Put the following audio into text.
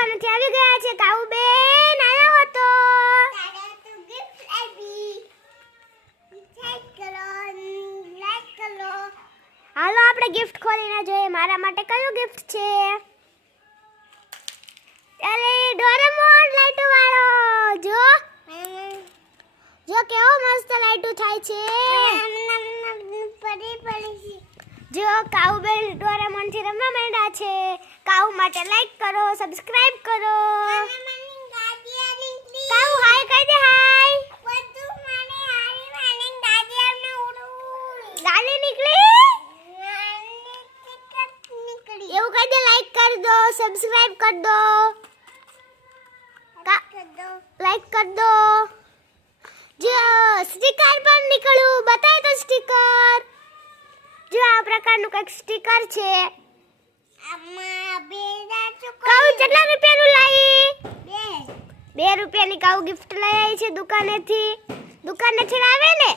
દુકાનેથી આવી ગયા છે. કાઉબેન આવ્યો હતો. હાલો આપણે ગિફ્ટ ખોલીને જોઈએ મારા માટે કયું ગિફ્ટ છે. અરે ડોરેમોન લાઈટો વાળો જો કેવો મસ્ત લાઈટો થાય છે. જો કાઉબેન ડોરેમોન થી રમવા માંડ્યા છે. કાઉ માટે લાઈક કરો, સબસ્ક્રાઇબ કરો. કાઉ હાય કહી દે. હાય ગાડી નીકળી એવું કહી દે. લાઈક કરી દો, સબસ્ક્રાઇબ કરી દો, લાઈક કરી દો. જો સ્ટીકર પણ નીકળ્યું. બતાય તો સ્ટીકર. જો આ પ્રકારનું કંઈક સ્ટીકર છે. કાઉ કેટલા રૂપિયાનું લાવી? 2 રૂપિયાની કાઉ ગિફ્ટ લઈ આવી છે દુકાનેથી. દુકાનેથી લાવે ને